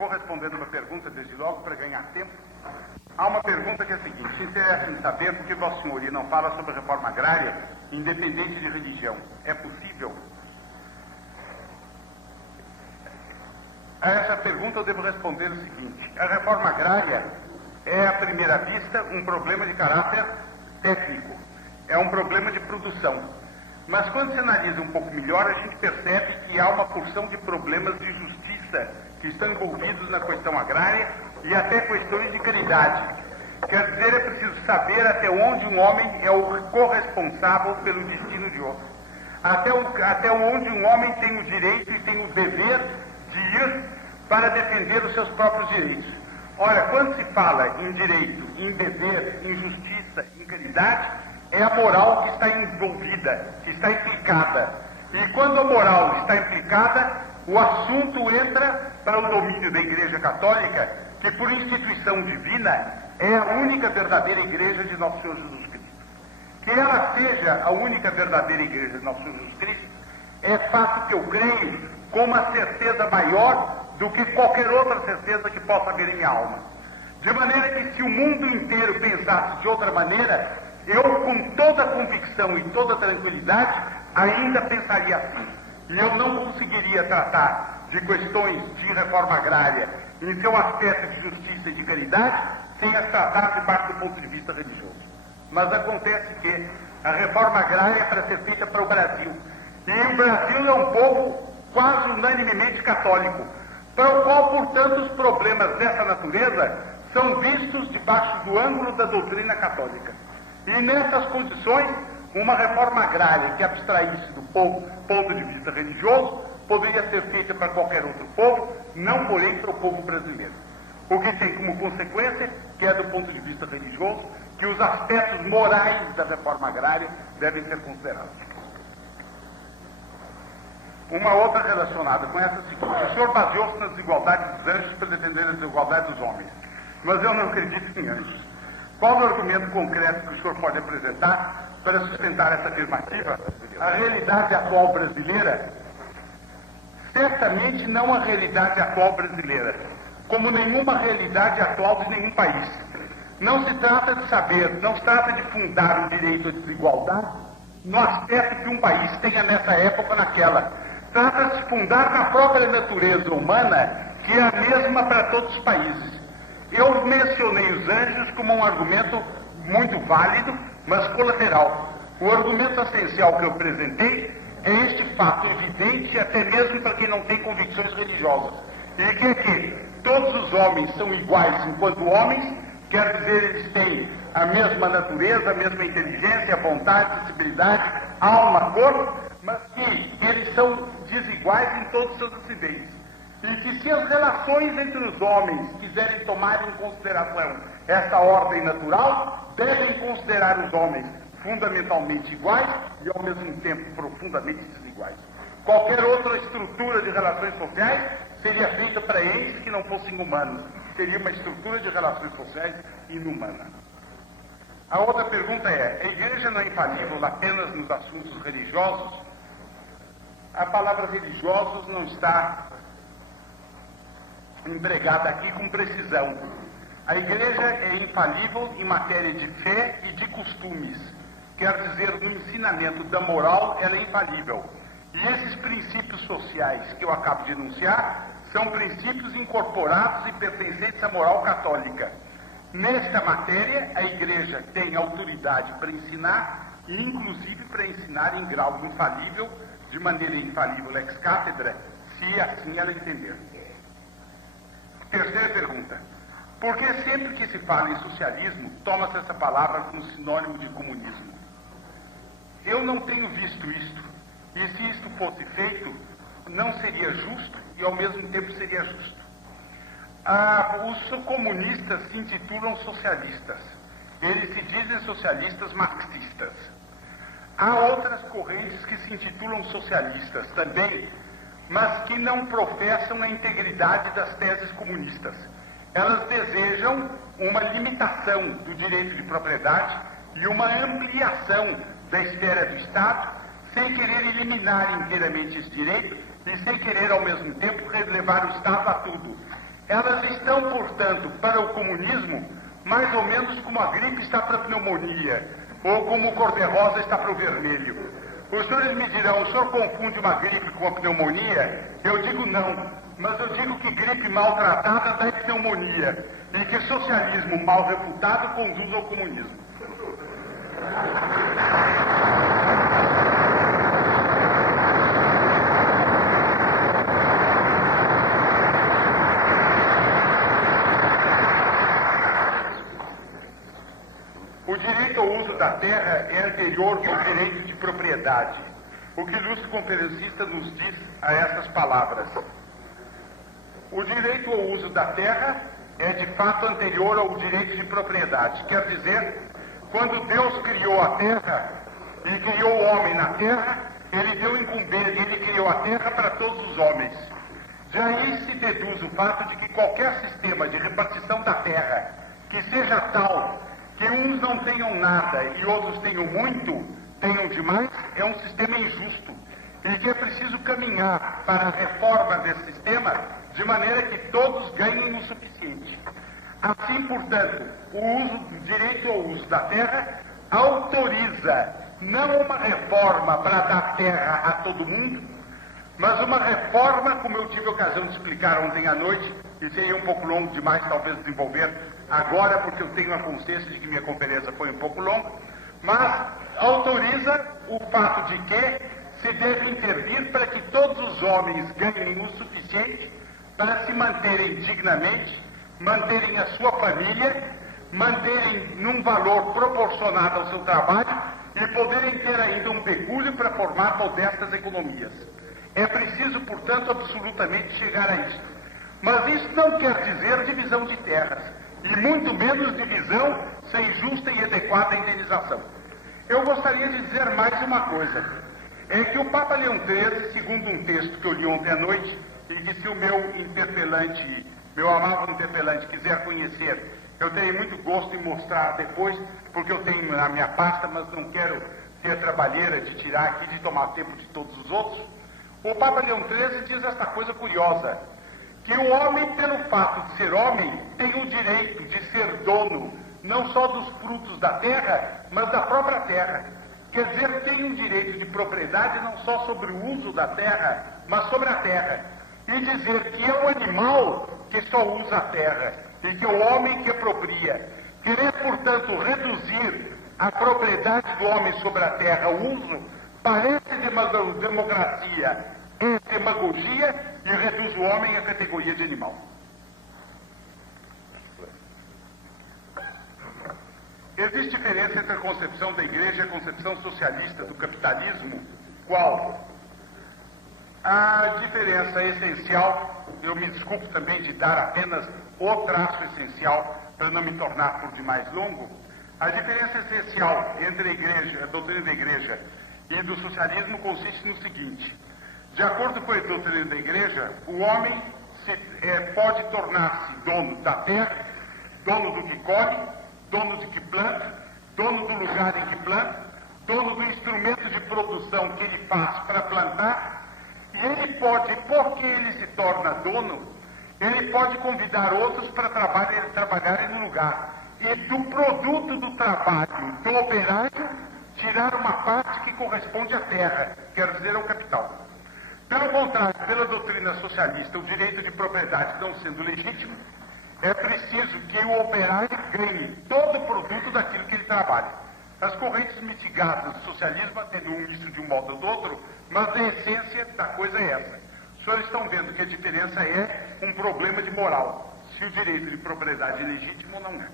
Vou respondendo uma pergunta desde logo para ganhar tempo. Há uma pergunta que é a seguinte: se interessa em saber por que Vossa Senhoria não fala sobre a reforma agrária, independente de religião. É possível? A essa pergunta eu devo responder o seguinte: a reforma agrária é, à primeira vista, um problema de caráter técnico. É um problema de produção. Mas quando se analisa um pouco melhor, a gente percebe que há uma porção de problemas de justiça que estão envolvidos na questão agrária e até questões de caridade. Quer dizer, é preciso saber até onde um homem é o corresponsável pelo destino de outro. Até onde um homem tem o direito e tem o dever de ir para defender os seus próprios direitos. Ora, quando se fala em direito, em dever, em justiça, em caridade, é a moral que está envolvida, que está implicada. E quando a moral está implicada, o assunto entra para o domínio da Igreja Católica, que por instituição divina é a única verdadeira Igreja de Nosso Senhor Jesus Cristo. Que ela seja a única verdadeira Igreja de Nosso Senhor Jesus Cristo é fato que eu creio com uma certeza maior do que qualquer outra certeza que possa haver em minha alma. De maneira que se o mundo inteiro pensasse de outra maneira, eu com toda convicção e toda tranquilidade ainda pensaria assim. E eu não conseguiria tratar de questões de reforma agrária em seu aspecto de justiça e de caridade sem as tratar de parte do ponto de vista religioso. Mas acontece que a reforma agrária é para ser feita para o Brasil. E o Brasil é um povo quase unanimemente católico, para o qual, portanto, os problemas dessa natureza são vistos debaixo do ângulo da doutrina católica. E nessas condições, uma reforma agrária que abstraísse do ponto de vista religioso poderia ser feita para qualquer outro povo, não porém para o povo brasileiro. O que tem como consequência, que é do ponto de vista religioso, que os aspectos morais da reforma agrária devem ser considerados. Uma outra relacionada com essa seguinte: o senhor baseou-se na desigualdade dos anjos para defender a desigualdade dos homens, mas eu não acredito em anjos. Qual o argumento concreto que o senhor pode apresentar para sustentar essa afirmativa? A realidade atual brasileira, certamente não a realidade atual brasileira, como nenhuma realidade atual de nenhum país. Não se trata de saber, não se trata de fundar o direito à desigualdade no aspecto que um país tenha nessa época ou naquela. Trata de se fundar na própria natureza humana, que é a mesma para todos os países. Eu mencionei os anjos como um argumento muito válido, mas colateral. O argumento essencial que eu apresentei é este fato evidente, até mesmo para quem não tem convicções religiosas. E que é que todos os homens são iguais enquanto homens, quer dizer, eles têm a mesma natureza, a mesma inteligência, a vontade, a sensibilidade, alma, corpo, mas que eles são desiguais em todos os seus acidentes. E que se as relações entre os homens quiserem tomar em consideração essa ordem natural, devem considerar os homens fundamentalmente iguais e ao mesmo tempo profundamente desiguais. Qualquer outra estrutura de relações sociais seria feita para eles que não fossem humanos. Seria uma estrutura de relações sociais inumana. A outra pergunta é: a Igreja não é infalível apenas nos assuntos religiosos? A palavra religiosos não está empregada aqui com precisão. A Igreja é infalível em matéria de fé e de costumes. Quer dizer, no ensinamento da moral, ela é infalível. E esses princípios sociais que eu acabo de enunciar são princípios incorporados e pertencentes à moral católica. Nesta matéria, a Igreja tem autoridade para ensinar e, inclusive, para ensinar em grau infalível, de maneira infalível ex cátedra, se assim ela entender. Terceira pergunta: por que sempre que se fala em socialismo, toma-se essa palavra como sinônimo de comunismo? Eu não tenho visto isto, e se isto fosse feito, não seria justo e ao mesmo tempo seria justo. Os comunistas se intitulam socialistas, eles se dizem socialistas marxistas. Há outras correntes que se intitulam socialistas também, mas que não professam a integridade das teses comunistas. Elas desejam uma limitação do direito de propriedade e uma ampliação da esfera do Estado, sem querer eliminar inteiramente esse direito e sem querer, ao mesmo tempo, relevar o Estado a tudo. Elas estão, portanto, para o comunismo, mais ou menos como a gripe está para a pneumonia, ou como o cor-de-rosa está para o vermelho. Os senhores me dirão, o senhor confunde uma gripe com a pneumonia? Eu digo não, mas eu digo que gripe mal tratada dá pneumonia, e que socialismo mal refutado conduz ao comunismo. O direito ao uso da terra é anterior ao direito de propriedade. O que o ilustre conferencista nos diz a essas palavras? O direito ao uso da terra é de fato anterior ao direito de propriedade. Quer dizer, quando Deus criou a terra e criou o homem na terra, ele deu incumbência, ele criou a terra para todos os homens. Daí se deduz o fato de que qualquer sistema de repartição da terra que seja tal que uns não tenham nada e outros tenham muito, tenham demais, é um sistema injusto. E que é preciso caminhar para a reforma desse sistema de maneira que todos ganhem o suficiente. Assim, portanto, o direito ao uso da terra autoriza não uma reforma para dar terra a todo mundo, mas uma reforma, como eu tive a ocasião de explicar ontem à noite, e seria um pouco longo demais talvez desenvolver agora, porque eu tenho a consciência de que minha conferência foi um pouco longa, mas autoriza o fato de que se deve intervir para que todos os homens ganhem o suficiente para se manterem dignamente, manterem a sua família, manterem num valor proporcionado ao seu trabalho e poderem ter ainda um pecúlio para formar modestas economias. É preciso, portanto, absolutamente chegar a isso. Mas isso não quer dizer divisão de terras, e muito menos divisão sem justa e adequada indenização. Eu gostaria de dizer mais uma coisa. É que o Papa Leão XIII, segundo um texto que eu li ontem à noite, e que se o meu interpelante, meu amável interpelante, quiser conhecer, eu terei muito gosto em mostrar depois, porque eu tenho na minha pasta, mas não quero ter a trabalheira de tirar aqui, de tomar tempo de todos os outros. O Papa Leão XIII diz esta coisa curiosa, que o homem, pelo fato de ser homem, tem o direito de ser dono, não só dos frutos da terra, mas da própria terra. Quer dizer, tem um direito de propriedade não só sobre o uso da terra, mas sobre a terra. E dizer que é o animal que só usa a terra, e que é o homem que apropria. Querer, portanto, reduzir a propriedade do homem sobre a terra, o uso, parece democracia, é demagogia e reduz o homem à categoria de animal. Existe diferença entre a concepção da igreja e a concepção socialista do capitalismo? Qual? A diferença essencial, eu me desculpo também de dar apenas o traço essencial para não me tornar por demais longo, a diferença essencial entre a igreja, a doutrina da igreja e do socialismo consiste no seguinte: de acordo com a doutrina da igreja, o homem pode tornar-se dono da terra, dono do que colhe, dono do que planta, dono do lugar em que planta, dono do instrumento de produção que ele faz para plantar, e ele pode, porque ele se torna dono, ele pode convidar outros para trabalharem no lugar. E do produto do trabalho do operário, tirar uma parte que corresponde à terra, quer dizer, ao capital. Pelo contrário, pela doutrina socialista, o direito de propriedade não sendo legítimo, é preciso que o operário ganhe todo o produto daquilo que ele trabalha. As correntes mitigadas do socialismo atenuam isso de um modo ou do outro, mas a essência da coisa é essa. Os senhores estão vendo que a diferença é um problema de moral, se o direito de propriedade é legítimo ou não é.